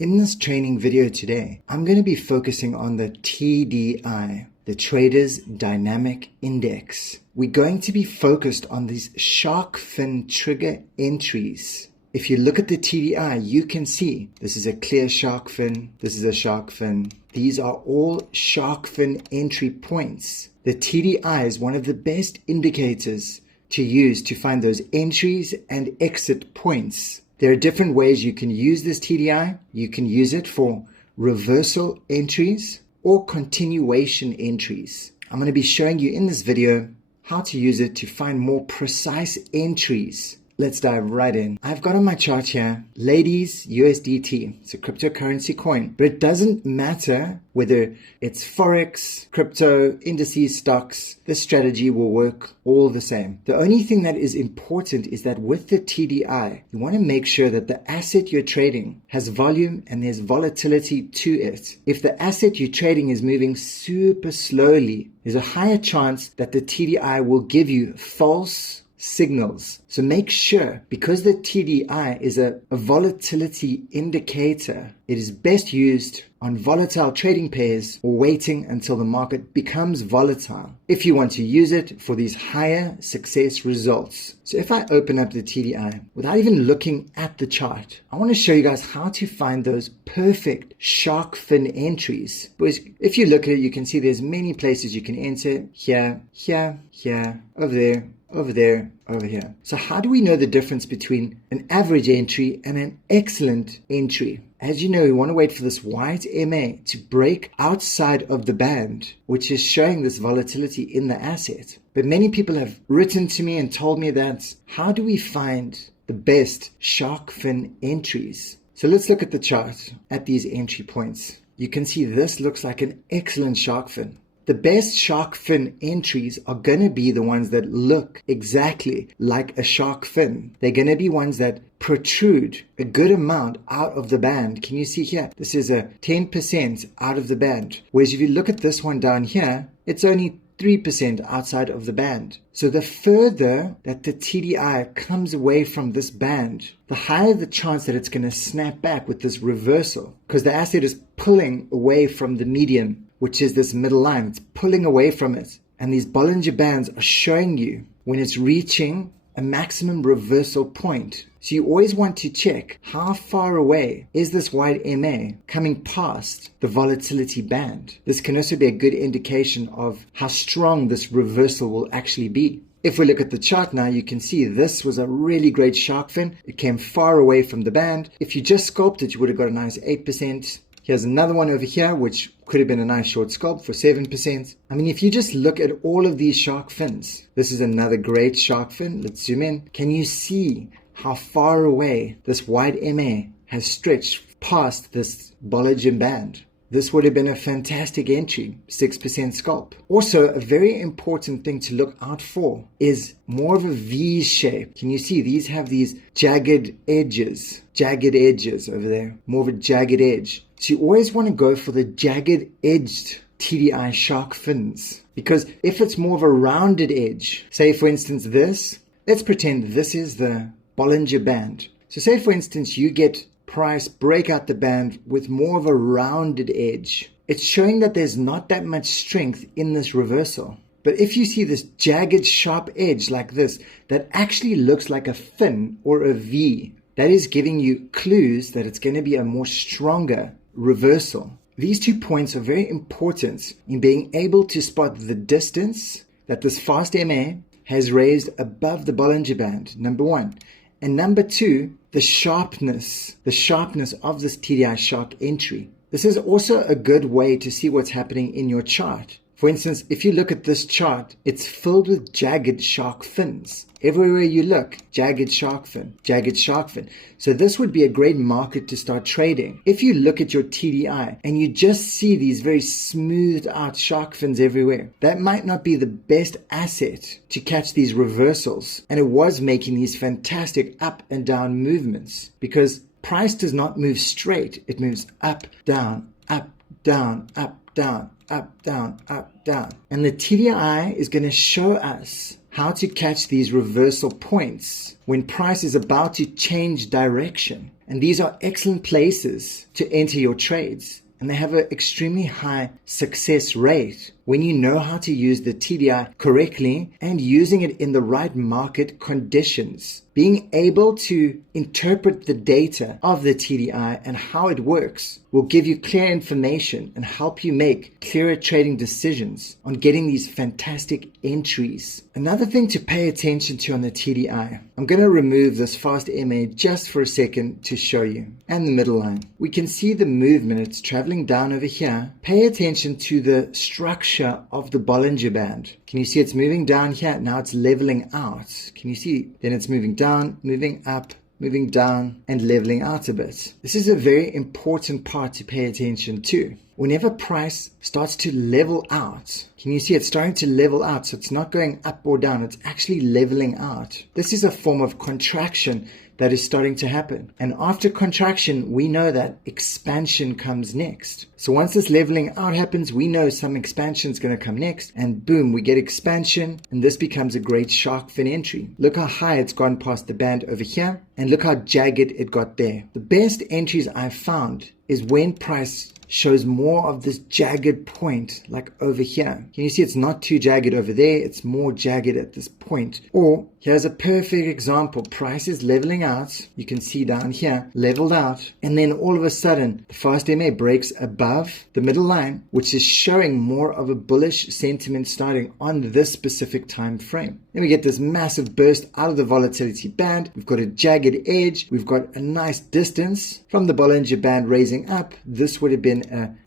In this training video today, I'm going to be focusing on the TDI, the Traders Dynamic Index. We're going to be focused on these shark fin trigger entries. If you look at the TDI, you can see this is a clear shark fin, this is a shark fin. These are all shark fin entry points. The TDI is one of the best indicators to use to find those entries and exit points. There are different ways you can use this TDI. You can use it for reversal entries or continuation entries. I'm going to be showing you in this video how to use it to find more precise entries. Let's dive right in. I've got on my chart here, Ladies USDT. It's a cryptocurrency coin, but it doesn't matter whether it's Forex, crypto, indices, stocks. This strategy will work all the same. The only thing that is important is that with the TDI, you want to make sure that the asset you're trading has volume and there's volatility to it. If the asset you're trading is moving super slowly, there's a higher chance that the TDI will give you false signals. So make sure, because the TDI is a volatility indicator, it is best used on volatile trading pairs or waiting until the market becomes volatile if you want to use it for these higher success results. So if I open up the TDI without even looking at the chart, I want to show you guys how to find those perfect shark fin entries. Because if you look at it, you can see there's many places you can enter: here, here, here, over there, over there, over here. So how do we know the difference between an average entry and an excellent entry? As you know, we want to wait for this white MA to break outside of the band, which is showing this volatility in the asset. But many people have written to me and told me that, how do we find the best shark fin entries? So let's look at the chart at these entry points. You can see this looks like an excellent shark fin. The best shark fin entries are going to be the ones that look exactly like a shark fin. They're going to be ones that protrude a good amount out of the band. Can you see here? This is a 10% out of the band. Whereas if you look at this one down here, it's only 3% outside of the band. So the further that the TDI comes away from this band, the higher the chance that it's going to snap back with this reversal, because the asset is pulling away from the median, which is this middle line. It's pulling away from it. And these Bollinger Bands are showing you when it's reaching a maximum reversal point. So you always want to check how far away is this white MA coming past the volatility band. This can also be a good indication of how strong this reversal will actually be. If we look at the chart now, you can see this was a really great shark fin. It came far away from the band. If you just scalped it, you would have got a nice 8%. Here's another one over here, which could have been a nice short scalp for 7%. I mean, if you just look at all of these shark fins, this is another great shark fin. Let's zoom in. Can you see how far away this white MA has stretched past this Bollinger Band? This would have been a fantastic entry, 6% scalp. Also, a very important thing to look out for is more of a V shape. Can you see these have these jagged edges over there, more of a jagged edge. So you always want to go for the jagged edged TDI shark fins, because if it's more of a rounded edge, say for instance this, let's pretend this is the Bollinger Band. So say for instance you get price break out the band with more of a rounded edge. It's showing that there's not that much strength in this reversal. But if you see this jagged sharp edge like this, that actually looks like a fin or a V, that is giving you clues that it's going to be a more stronger reversal. These 2 points are very important in being able to spot the distance that this fast MA has raised above the Bollinger Band, number one. And number two, the sharpness of this TDI shark entry. This is also a good way to see what's happening in your chart. For instance, if you look at this chart, it's filled with jagged shark fins. Everywhere you look, jagged shark fin, jagged shark fin. So this would be a great market to start trading. If you look at your TDI and you just see these very smoothed out shark fins everywhere, that might not be the best asset to catch these reversals. And it was making these fantastic up and down movements, because price does not move straight. It moves up, down, up, down, up, down, up, down, up, down. And the TDI is going to show us how to catch these reversal points when price is about to change direction. And these are excellent places to enter your trades. And they have an extremely high success rate when you know how to use the TDI correctly and using it in the right market conditions. Being able to interpret the data of the TDI and how it works will give you clear information and help you make clearer trading decisions on getting these fantastic entries. Another thing to pay attention to on the TDI, I'm going to remove this fast MA just for a second to show you, and the middle line. We can see the movement, it's traveling down over here. Pay attention to the structure of the Bollinger Band. Can you see it's moving down here? Now it's leveling out. Can you see? Then it's moving down, moving up, moving down, and leveling out a bit. This is a very important part to pay attention to. Whenever price starts to level out, can you see it's starting to level out? So it's not going up or down, it's actually leveling out. This is a form of contraction that is starting to happen. And after contraction, we know that expansion comes next. So once this leveling out happens, we know some expansion is going to come next, and boom, we get expansion, and this becomes a great shark fin entry. Look how high it's gone past the band over here, and look how jagged it got there. The best entries I've found is when price shows more of this jagged point, like over here. Can you see it's not too jagged over there, it's more jagged at this point. Or here's a perfect example. Price is leveling out, you can see down here, leveled out, and then all of a sudden the fast MA breaks above the middle line, which is showing more of a bullish sentiment starting on this specific time frame. Then we get this massive burst out of the volatility band. We've got a jagged edge, we've got a nice distance from the Bollinger Band raising up. This would have been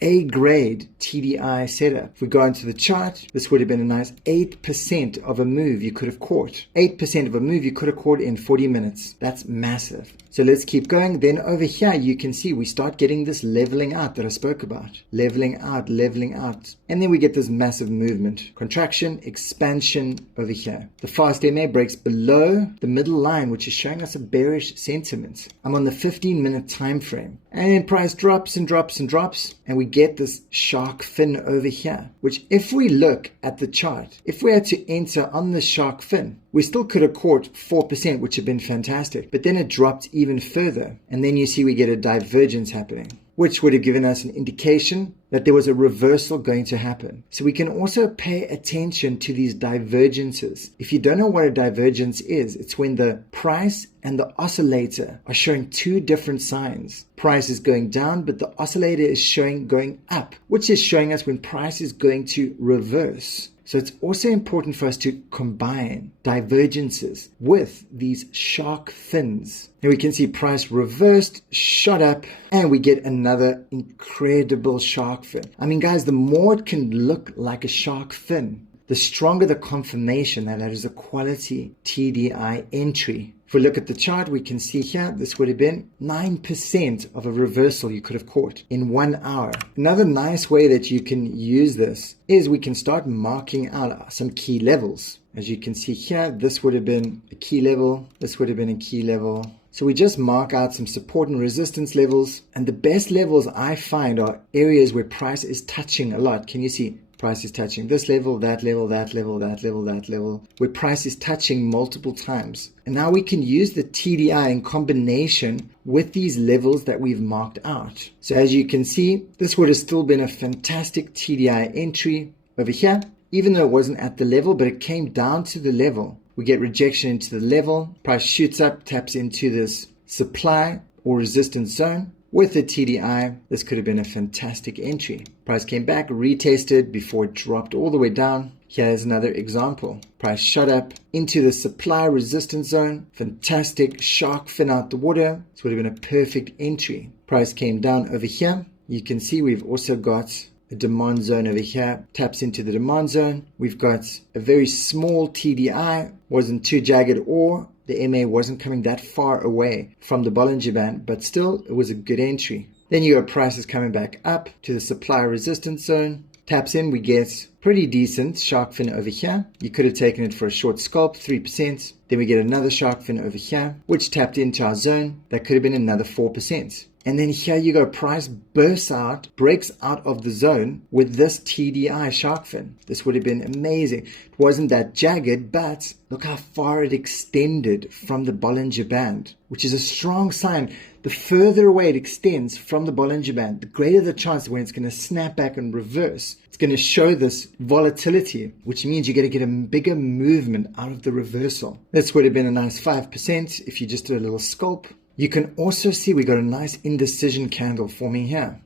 a grade TDI setup. If we go into the chart, this would have been a nice 8% of a move you could have caught. 8% of a move you could have caught in 40 minutes. That's massive. So let's keep going. Then over here, you can see we start getting this leveling out that I spoke about. Leveling out, leveling out. And then we get this massive movement. Contraction, expansion over here. The fast MA breaks below the middle line, which is showing us a bearish sentiment. I'm on the 15-minute time frame. And then price drops and drops and drops. And we get this shark fin over here, which if we look at the chart, if we had to enter on the shark fin, we still could have caught 4%, which had been fantastic. But then it dropped even further. And then you see we get a divergence happening, which would have given us an indication that there was a reversal going to happen. So we can also pay attention to these divergences. If you don't know what a divergence is, it's when the price and the oscillator are showing two different signs. Price is going down, but the oscillator is showing going up, which is showing us when price is going to reverse. So it's also important for us to combine divergences with these shark fins. Now we can see price reversed, shot up, and we get another incredible shark fin. I mean, guys, the more it can look like a shark fin, the stronger the confirmation that that is a quality TDI entry. If we look at the chart, we can see here, this would have been 9% of a reversal you could have caught in 1 hour. Another nice way that you can use this is we can start marking out some key levels. As you can see here, this would have been a key level. This would have been a key level. So we just mark out some support and resistance levels. And the best levels I find are areas where price is touching a lot. Can you see? Price is touching this level, that level, that level, that level, that level, where price is touching multiple times. And now we can use the TDI in combination with these levels that we've marked out. So as you can see, this would have still been a fantastic TDI entry over here, even though it wasn't at the level, but it came down to the level. We get rejection into the level, price shoots up, taps into this supply or resistance zone. With the TDI, this could have been a fantastic entry. Price came back, retested before it dropped all the way down. Here's another example. Price shot up into the supply resistance zone. Fantastic shark fin out the water. This would have been a perfect entry. Price came down over here. You can see we've also got a demand zone over here. Taps into the demand zone. We've got a very small TDI. Wasn't too jagged, or the MA wasn't coming that far away from the Bollinger Band, but still it was a good entry. Then you got prices coming back up to the supply resistance zone. Taps in, we get pretty decent shark fin over here. You could have taken it for a short scalp, 3%. Then we get another shark fin over here, which tapped into our zone. That could have been another 4%. And then here you go, price bursts out, breaks out of the zone with this TDI shark fin. This would have been amazing. It wasn't that jagged, but look how far it extended from the Bollinger Band, which is a strong sign. The further away it extends from the Bollinger Band, the greater the chance when it's going to snap back and reverse. It's going to show this volatility, which means you're going to get a bigger movement out of the reversal. This would have been a nice 5% if you just do a little scalp. You can also see we got a nice indecision candle forming here,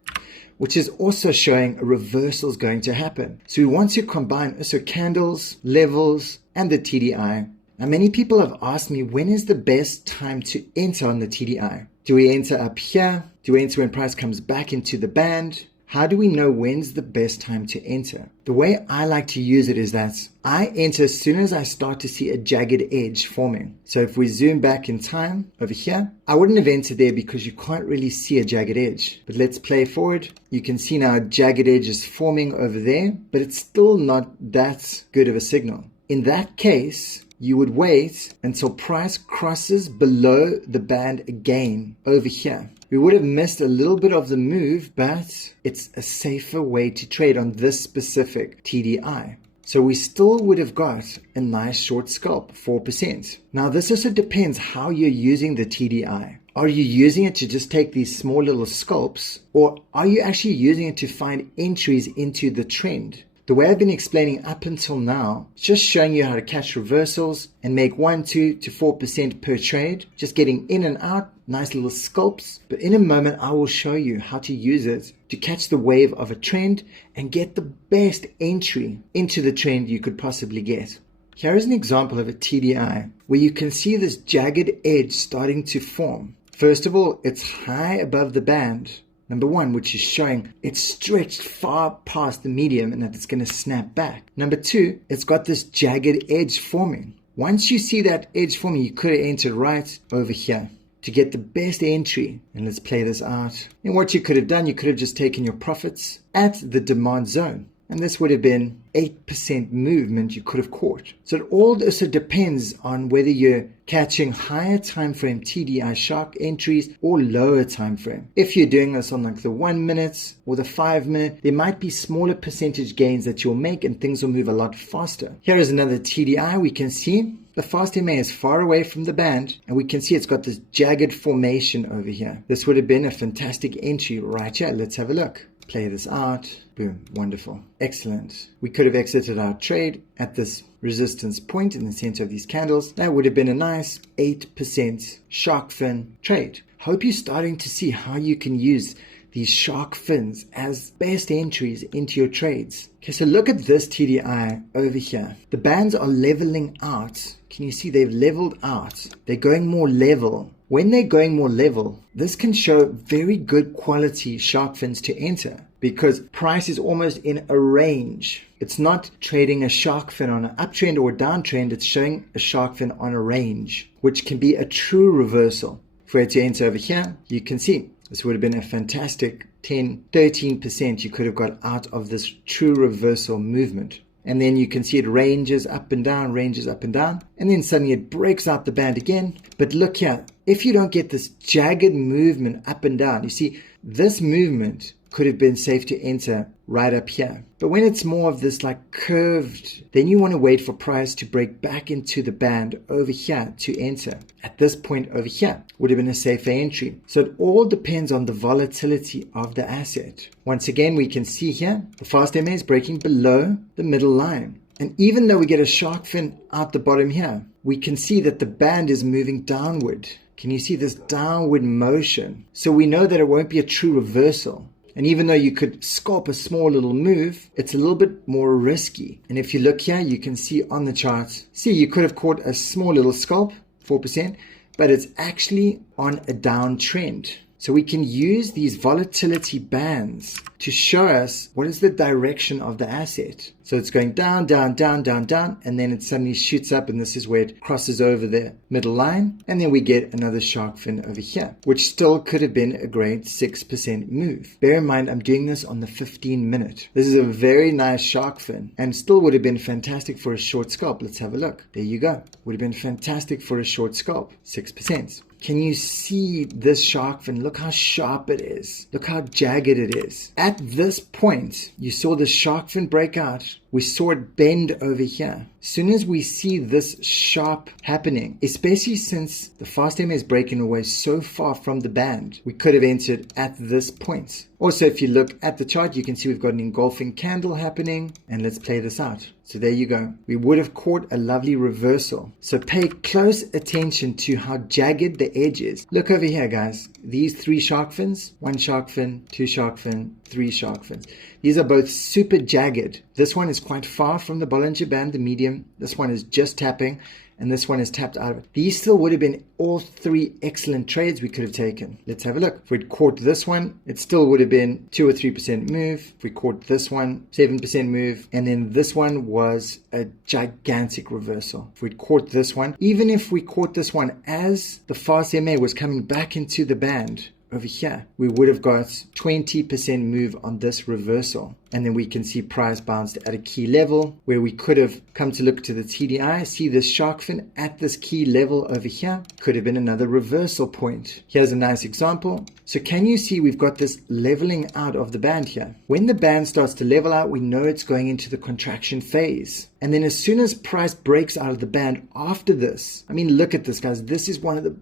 which is also showing a reversal is going to happen. So we want to combine also candles, levels, and the TDI. Now, many people have asked me, when is the best time to enter on the TDI? Do we enter up here? Do we enter when price comes back into the band? How do we know when's the best time to enter? The way I like to use it is that I enter as soon as I start to see a jagged edge forming. So if we zoom back in time over here, I wouldn't have entered there because you can't really see a jagged edge. But let's play forward. You can see now a jagged edge is forming over there, but it's still not that good of a signal. In that case, you would wait until price crosses below the band again over here. We would have missed a little bit of the move, but it's a safer way to trade on this specific TDI. So we still would have got a nice short scalp, 4%. Now this also depends how you're using the TDI. Are you using it to just take these small little scalps, or are you actually using it to find entries into the trend? The way I've been explaining up until now, just showing you how to catch reversals and make 1, 2 to 4% per trade, just getting in and out, nice little scalps. But in a moment, I will show you how to use it to catch the wave of a trend and get the best entry into the trend you could possibly get. Here is an example of a TDI where you can see this jagged edge starting to form. First of all, it's high above the band. Number one, which is showing it's stretched far past the medium and that it's going to snap back. Number two, it's got this jagged edge forming. Once you see that edge forming, you could have entered right over here to get the best entry. And let's play this out. And what you could have done, you could have just taken your profits at the demand zone. And this would have been 8% movement you could have caught. So it all also depends on whether you're catching higher time frame TDI shark entries or lower time frame. If you're doing this on like the 1 minute or the 5 minute, there might be smaller percentage gains that you'll make and things will move a lot faster. Here is another TDI. We can see the fast MA is far away from the band, and we can see it's got this jagged formation over here. This would have been a fantastic entry right here. Let's have a look. Play this out. Boom. Wonderful. Excellent. We could have exited our trade at this resistance point in the center of these candles. That would have been a nice 8% shark fin trade. Hope you're starting to see how you can use these shark fins as best entries into your trades. Okay, so look at this TDI over here. The bands are leveling out. Can you see they've leveled out? They're going more level. When they're going more level, this can show very good quality shark fins to enter because price is almost in a range. It's not trading a shark fin on an uptrend or a downtrend. It's showing a shark fin on a range, which can be a true reversal. If we were to enter over here, you can see this would have been a fantastic 10, 13% you could have got out of this true reversal movement. And then you can see it ranges up and down, and then suddenly it breaks out the band again. But look here, if you don't get this jagged movement up and down, you see this movement could have been safe to enter right up here. But when it's more of this like curved, then you want to wait for price to break back into the band over here to enter. At this point over here would have been a safer entry. So it all depends on the volatility of the asset. Once again, we can see here, the fast MA is breaking below the middle line. And even though we get a shark fin out the bottom here, we can see that the band is moving downward. Can you see this downward motion? So we know that it won't be a true reversal. And even though you could scalp a small little move, it's a little bit more risky. And if you look here, you can see on the chart, see you could have caught a small little scalp, 4%, but it's actually on a downtrend. So we can use these volatility bands to show us what is the direction of the asset. So it's going down, down, down, down, down, and then it suddenly shoots up, and this is where it crosses over the middle line. And then we get another shark fin over here, which still could have been a great 6% move. Bear in mind, I'm doing this on the 15-minute. This is a very nice shark fin and still would have been fantastic for a short scalp. Let's have a look. There you go. Would have been fantastic for a short scalp, 6%. Can you see this shark fin? Look how sharp it is. Look how jagged it is. At this point, you saw the shark fin break out. We saw it bend over here. As soon as we see this sharp happening, especially since the fast MA is breaking away so far from the band, we could have entered at this point. Also, if you look at the chart, you can see we've got an engulfing candle happening, and let's play this out. So there you go. We would have caught a lovely reversal. So pay close attention to how jagged the edge is. Look over here, guys. These 3 shark fins, 1 shark fin, 2 shark fin, 3 shark fins. These are both super jagged. This one is quite far from the Bollinger Band, the medium. This one is just tapping, and this one is tapped out of it. These still would have been all 3 excellent trades we could have taken. Let's have a look. If we'd caught this one, it still would have been 2 or 3% move. If we caught this one, 7% move. And then this one was a gigantic reversal. If we'd caught this one, even if we caught this one as the fast MA was coming back into the band, over here, we would have got 20% move on this reversal. And then we can see price bounced at a key level where we could have come to look to the TDI, see this shark fin at this key level over here. Could have been another reversal point. Here's a nice example. So can you see we've got this leveling out of the band here? When the band starts to level out, we know it's going into the contraction phase. And then as soon as price breaks out of the band after this, I mean, look at this, guys. This is one of the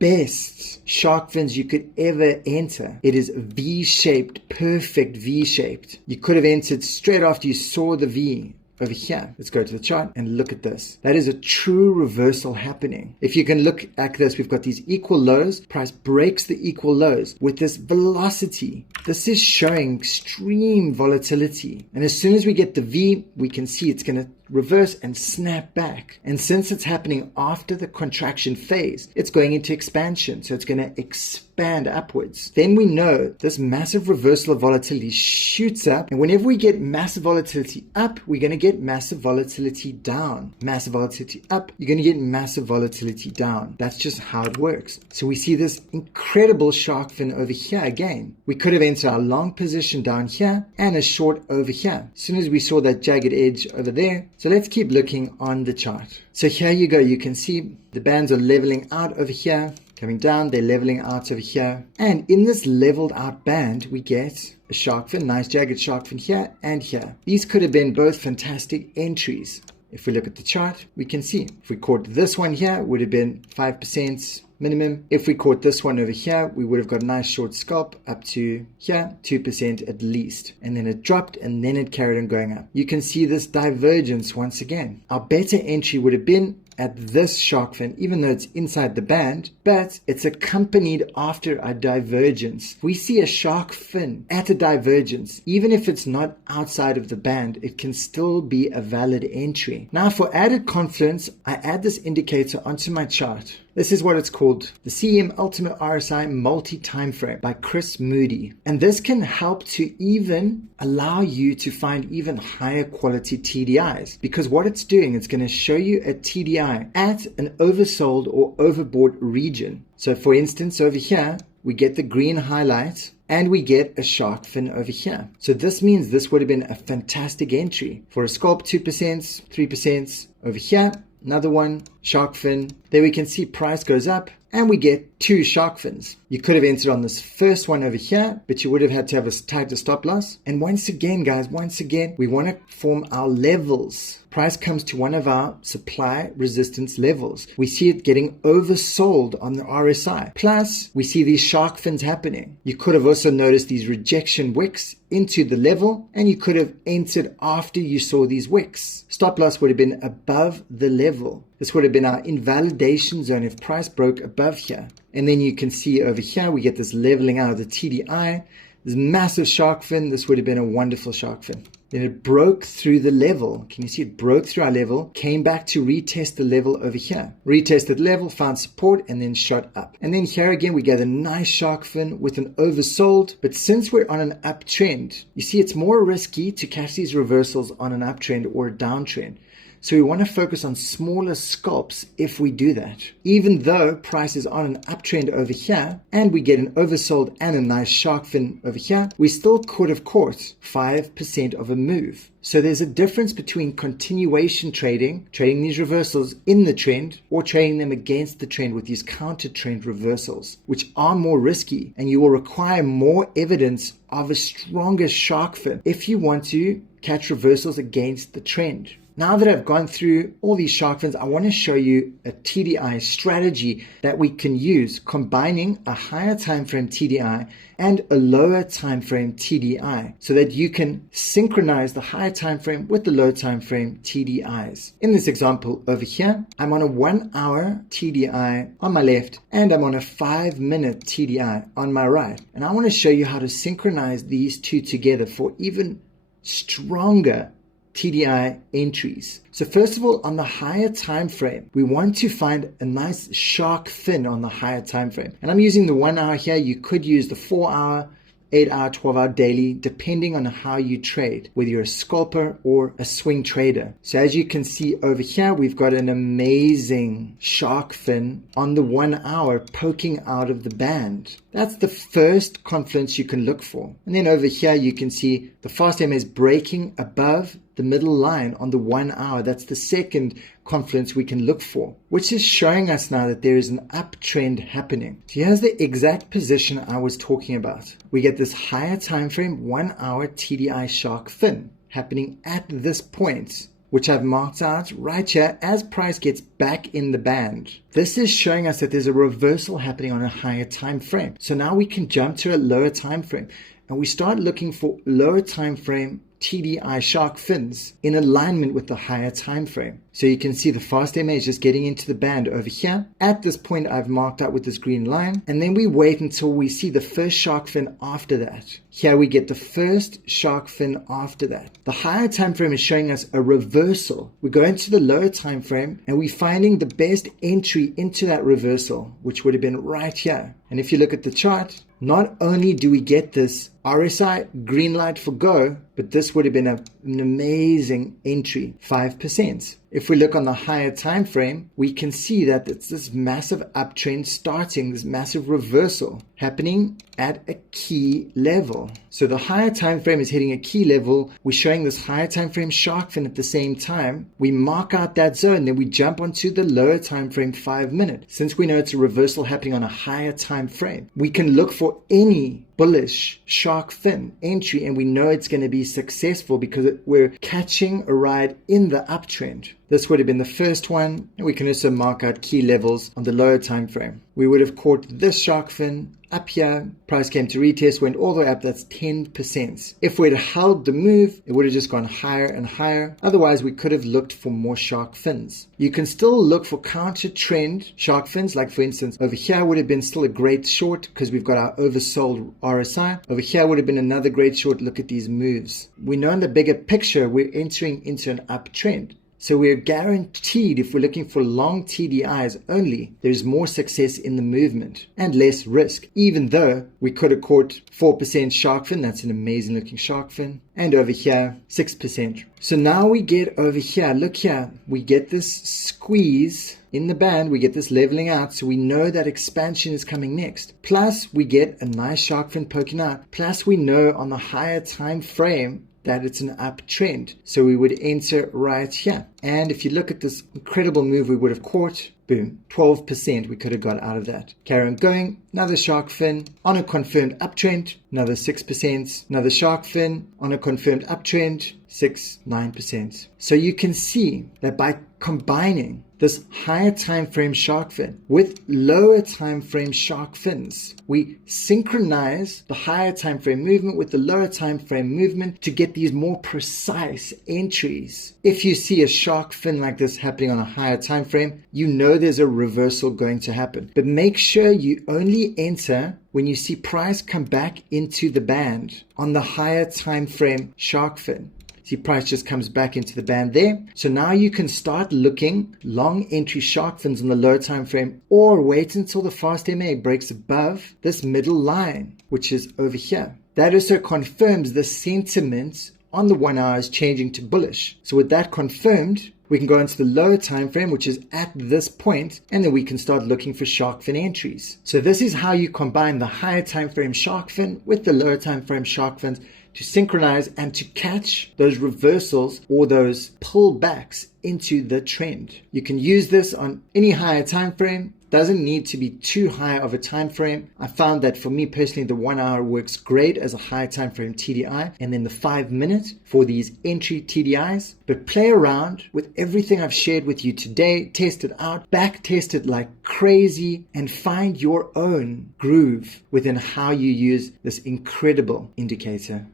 best shark fins you could ever enter. It is V-shaped, perfect V-shaped. You could have entered straight after you saw the V over here. Let's go to the chart and look at this. That is a true reversal happening. If you can look at this, we've got these equal lows. Price breaks the equal lows with this velocity. This is showing extreme volatility. And as soon as we get the V, we can see it's going to reverse and snap back. And since it's happening after the contraction phase, it's going into expansion. So it's going to expand upwards. Then we know this massive reversal of volatility shoots up. And whenever we get massive volatility up, we're going to get massive volatility down. Massive volatility up, you're going to get massive volatility down. That's just how it works. So we see this incredible shark fin over here again. We could have entered our long position down here and a short over here. As soon as we saw that jagged edge over there. So let's keep looking on the chart. So here you go. You can see the bands are leveling out over here, coming down, they're leveling out over here. And in this leveled out band, we get a shark fin, nice jagged shark fin here and here. These could have been both fantastic entries. If we look at the chart, we can see if we caught this one here, it would have been 5% minimum. If we caught this one over here, we would have got a nice short scalp up to here, 2% at least. And then it dropped and then it carried on going up. You can see this divergence once again. Our better entry would have been at this shark fin, even though it's inside the band, but it's accompanied after a divergence. We see a shark fin at a divergence. Even if it's not outside of the band, it can still be a valid entry. Now, for added confluence, I add this indicator onto my chart. This is what it's called, the CEM Ultimate RSI Multi-timeframe by Chris Moody. And this can help to even allow you to find even higher quality TDIs, because what it's doing, it's going to show you a TDI at an oversold or overbought region. So for instance, over here, we get the green highlight and we get a shark fin over here. So this means this would have been a fantastic entry for a scalp, 2%, 3% over here. Another one, shark fin. There we can see price goes up and we get 2 shark fins. You could have entered on this first one over here, but you would have had to have a tighter stop loss. And once again, guys, we want to form our levels. Price comes to one of our supply resistance levels. We see it getting oversold on the RSI. Plus, we see these shark fins happening. You could have also noticed these rejection wicks into the level, and you could have entered after you saw these wicks. Stop loss would have been above the level. This would have been our invalidation zone if price broke above here. And then you can see over here, we get this leveling out of the TDI. This massive shark fin. This would have been a wonderful shark fin. Then it broke through the level. Can you see it broke through our level, came back to retest the level over here. Retested the level, found support, and then shot up. And then here again, we get a nice shark fin with an oversold. But since we're on an uptrend, you see it's more risky to catch these reversals on an uptrend or a downtrend. So we want to focus on smaller scalps if we do that. Even though price is on an uptrend over here and we get an oversold and a nice shark fin over here, we still could have caught 5% of a move. So there's a difference between continuation trading these reversals in the trend, or trading them against the trend with these counter trend reversals, which are more risky, and you will require more evidence of a stronger shark fin if you want to catch reversals against the trend. Now that I've gone through all these shark fins, I want to show you a TDI strategy that we can use, combining a higher time frame TDI and a lower time frame TDI, so that you can synchronize the higher time frame with the low time frame TDIs. In this example over here, I'm on a 1 hour TDI on my left and I'm on a 5 minute TDI on my right. And I want to show you how to synchronize these two together for even stronger TDI entries. So first of all, on the higher time frame, we want to find a nice shark fin on the higher time frame. And I'm using the 1 hour here. You could use the 4 hour, 8 hour, 12 hour daily, depending on how you trade, whether you're a scalper or a swing trader. So as you can see over here, we've got an amazing shark fin on the 1 hour poking out of the band. That's the first confluence you can look for. And then over here, you can see the fast MA is breaking above the middle line on the 1 hour. That's the second confluence we can look for, which is showing us now that there is an uptrend happening. So here's the exact position I was talking about. We get this higher time frame 1 hour TDI shark fin happening at this point, which I've marked out right here as price gets back in the band. This is showing us that there's a reversal happening on a higher time frame. So now we can jump to a lower time frame and we start looking for lower time frame TDI shark fins in alignment with the higher time frame. So you can see the fast MA is just getting into the band over here. At this point, I've marked out with this green line, and then we wait until we see the first shark fin after that. Here we get the first shark fin after that. The higher time frame is showing us a reversal. We go into the lower time frame and we're finding the best entry into that reversal, which would have been right here. And if you look at the chart, not only do we get this RSI green light for go, but this would have been an amazing entry, 5%. If we look on the higher time frame, we can see that it's this massive uptrend starting, this massive reversal happening at a key level. So the higher time frame is hitting a key level. We're showing this higher time frame shark fin at the same time. We mark out that zone, then we jump onto the lower time frame 5 minute. Since we know it's a reversal happening on a higher time frame, we can look for any bullish shark fin entry and we know it's going to be successful because we're catching a ride in the uptrend. This would have been the first one, and we can also mark out key levels on the lower time frame. We would have caught this shark fin up here, price came to retest, went all the way up, that's 10%. If we'd held the move, it would have just gone higher and higher. Otherwise, we could have looked for more shark fins. You can still look for counter trend shark fins, like for instance, over here would have been still a great short because we've got our oversold RSI. Over here would have been another great short. Look at these moves. We know in the bigger picture, we're entering into an uptrend. So we're guaranteed, if we're looking for long TDIs only, there's more success in the movement and less risk, even though we could have caught 4% shark fin. That's an amazing looking shark fin. And over here, 6%. So now we get over here, look here, we get this squeeze in the band, we get this leveling out, so we know that expansion is coming next. Plus, we get a nice shark fin poking out. Plus, we know on the higher time frame that it's an uptrend. So we would enter right here. And if you look at this incredible move we would have caught, boom, 12% we could have got out of that. Carry on going, another shark fin on a confirmed uptrend, another 6%, another shark fin on a confirmed uptrend, 9%. So you can see that by combining this higher time frame shark fin with lower time frame shark fins, we synchronize the higher time frame movement with the lower time frame movement to get these more precise entries. If you see a shark fin like this happening on a higher time frame, you know there's a reversal going to happen. But make sure you only enter when you see price come back into the band on the higher time frame shark fin. See, price just comes back into the band there. So now you can start looking long entry shark fins on the lower time frame, or wait until the fast MA breaks above this middle line, which is over here. That also confirms the sentiment on the 1 hour is changing to bullish. So with that confirmed, We can go into the lower time frame, which is at this point, and then we can start looking for shark fin entries. So this is how you combine the higher time frame shark fin with the lower time frame shark fins to synchronize and to catch those reversals or those pullbacks into the trend. You can use this on any higher time frame. Doesn't need to be too high of a time frame. I found that for me personally, the 1 hour works great as a high time frame TDI, and then the 5 minute for these entry TDIs. But play around with everything I've shared with you today, test it out, back test it like crazy, and find your own groove within how you use this incredible indicator.